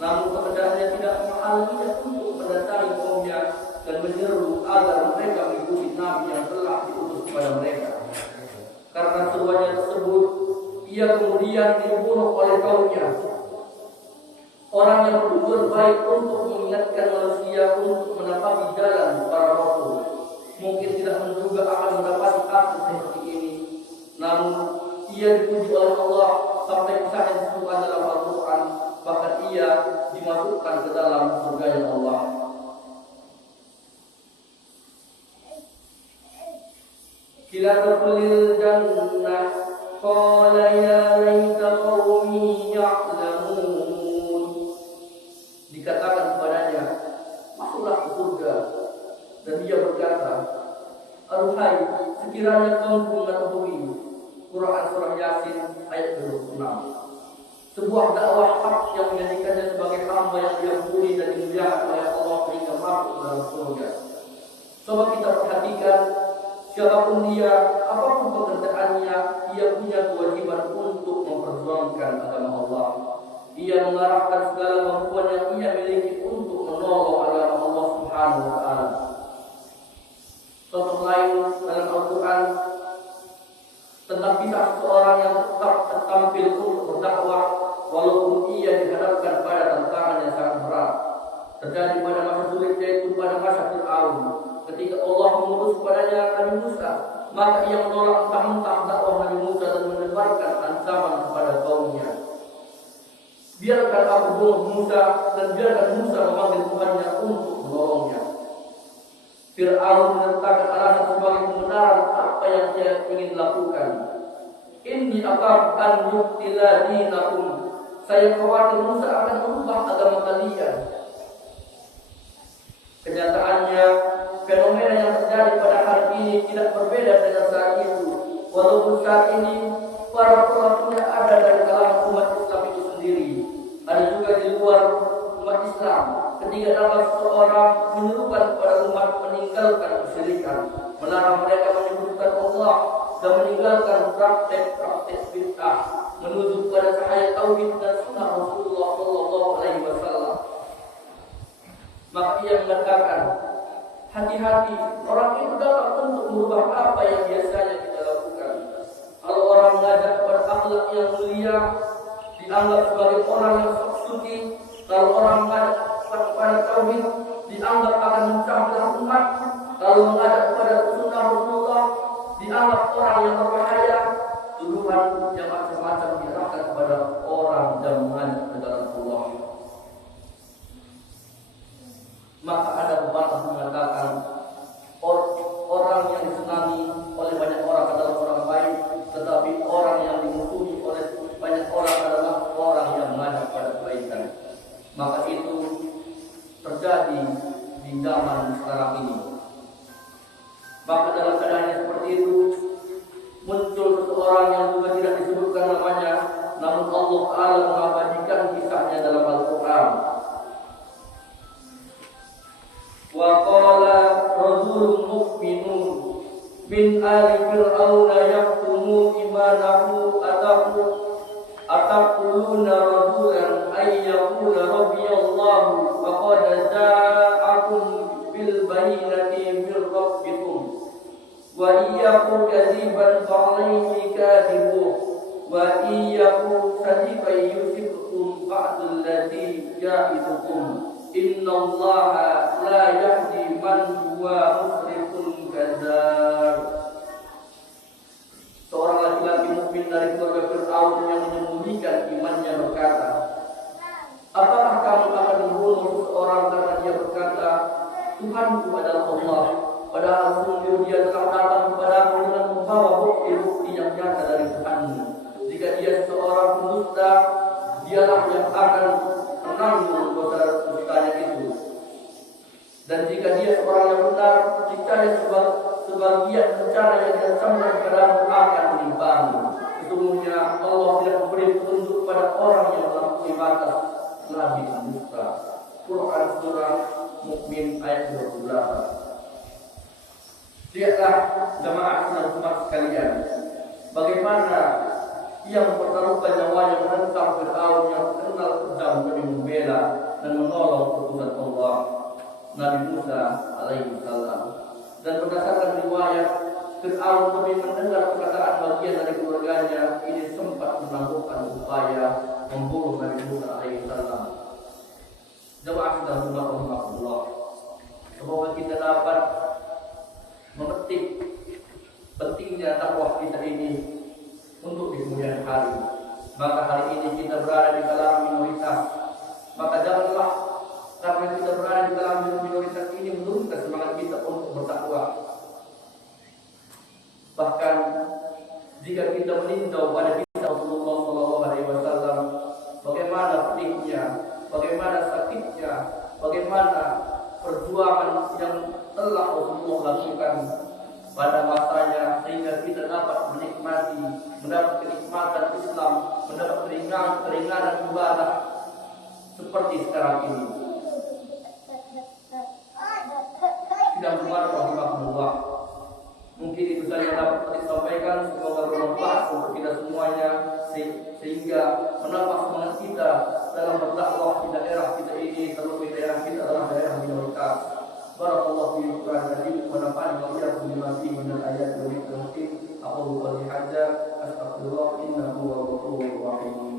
namun pekerjaannya tidak menghalanginya untuk mendatangi kaumnya dan menyeru agar mereka mengikuti Nabi yang telah diutus kepada mereka. Karena seruannya tersebut, ia kemudian dibunuh oleh kaumnya. Orang yang bertujuan baik untuk mengingatkan manusia untuk menapaki jalan para rasul mungkin tidak menduga akan mendapat akhir seperti ini. Namun ia dipuji oleh Allah sampai kisahnya disebutkan dalam Al-Quran, bahkan ia dimasukkan ke dalam surga Allah. Kila tadkhulil jannah qala ya laita qaumi ya'lamun. Dikatakan kepadanya, masuklah ke surga. Dan dia berkata, aduhai, sekiranya kaumku mengetahui. Quran surah Yasin ayat 26. Sebuah dakwah hak yang menjadikannya sebagai hamba yang diampuni dan dimuliakan oleh Allah hingga masuk dalam surga. Coba kita perhatikan, siapapun dia, apapun pekerjaannya, ia punya kewajiban untuk memperjuangkan agama Allah. Ia mengarahkan segala kemampuan yang ia miliki untuk menolong agama Allah Subhanahu wa Ta'ala. Contoh lain dalam Al-Quran tentang kisah seorang yang tetap tampil untuk berdakwah walaupun ia dihadapkan pada tantangan yang sangat berat. Terjadi pada masa sulit, yaitu pada masa Fir'aun. Ketika Allah mengutus kepadanya Nabi Musa, maka ia menolak mentah-mentah dakwah Nabi Musa dan menebarkan ancaman kepada kaumnya. Biarkan aku bunuh Musa dan biarkan Musa memanggil Tuhannya untuk menolongnya. Fir'aun menetapkan alasan sebagai kebenaran apa yang dia ingin lakukan. Inni akhaf an yuqtila dinakum. Saya khawatir Musa akan merubah agama kalian. Kenyataannya, fenomena yang terjadi pada hari ini tidak berbeda dengan saat itu. Walaupun saat ini para pelakunya ada dari kalangan umat Islam itu sendiri, ada juga di luar umat Islam. Ketika dapat seseorang menyerukan kepada umat meninggalkan kesyirikan, melarang mereka menyebutkan Allah dan meninggalkan praktek-praktek bid'ah, menuju kepada cahaya tauhid dan sunnah Rasulullah Sallallahu Alaihi Wasallam. Maka ia mengatakan, hati-hati, orang itu dapat untuk merubah apa yang biasanya kita lakukan. Kalau orang mengajak kepada akhlak yang mulia, dianggap sebagai orang yang sok suci. Kalau orang mengajak kepada tauhid, dianggap akan mencampur umat. Kalau mengajak kepada sunnah Rasulullah, dianggap orang yang berbahaya. Tuduhan yang macam-macam diarahkan kepada orang yang mengajak ke dalam Allah. Maka ada pepatah mengatakan, orang yang disenangi oleh banyak orang adalah orang baik, tetapi orang yang dimusuhi oleh banyak orang adalah orang yang mengajak pada kebaikan. Maka itu terjadi di zaman sekarang ini. Maka dalam keadaan yang seperti itu, muncul seseorang yang juga tidak disebutkan namanya, namun Allah Ta'ala mengabadikan kisahnya dalam Al-Quran. Wa qala rajulun mu'minun min ali fir'auna yaqtumu imanahu ataquluna rajulan ay yaqula rabbiyallahu wa qad ja'akum bil bayyinati min rabbikum wa iyyakum kadhiban fa'alayhi kadhibuh wa iyyakum sadiqan yusibkum ba'dul ladzi ja'idukum innallaha la yahdi man huwa musrifun kadzdzab. Seorang laki-laki mukmin dari keluarga Fir'aun yang menyembunyikan imannya berkata, apakah kamu akan membunuh seseorang karena dia berkata, Tuhanku adalah Allah, padahal sungguh dia telah datang kepadamu dengan membawa bukti-bukti yang nyata dari Tuhanmu. Jika dia seseorang pendusta, dialah yang akan menanggung dosa dustanya itu. Dan jika dia seorang yang benar, niscaya sebagian bencana yang diancamkan kepadamu akan menimpamu. Sesungguhnya Allah tidak memberi petunjuk pada orang yang melampaui batas lagi dusta. Quran surah Mukmin ayat 28. Lihatlah jemaah dan umat sekalian, bagaimana ia mempertaruhkan nyawanya menentang Fir'aun yang terkenal kejam demi membela Nabi Musa alaihi salam. Dan berdasarkan riwayat, Fir'aun lebih mendengar perkataan bagian dari keluarganya ini sempat melakukan upaya membunuh Nabi Musa alaihi salam. Jemaah sudah rahimahullah, semoga kita dapat memetik pentingnya dakwah kita ini untuk di kemudian hari. Maka hari ini kita berada di kalangan minoritas, maka janganlah karena kita berada di kalangan minoritas ini menurunkan semangat kita untuk berdakwah. Bahkan jika kita meninjau pada kisah Rasulullah SAW, bagaimana pedihnya, bagaimana sakitnya, bagaimana perjuangan yang telah Rasulullah lakukan pada masanya, sehingga kita dapat menikmati, mendapat kenikmatan Islam, mendapat keringanan ibadah seperti sekarang ini. Sidang Jumat rahimahullah, mungkin itu saja yang dapat saya sampaikan. Semoga bermanfaat untuk kita semuanya, sehingga menambah semangat kita dalam berdakwah di daerah kita ini, terlebih daerah kita adalah daerah minoritas. Barakallahu fiikum wa nafa'ani wa iyyakum bima fihi min al-ayati wa dhikril hakim. Aqulu qawli hadza astaghfirullah innahu huwal ghafurur rahim.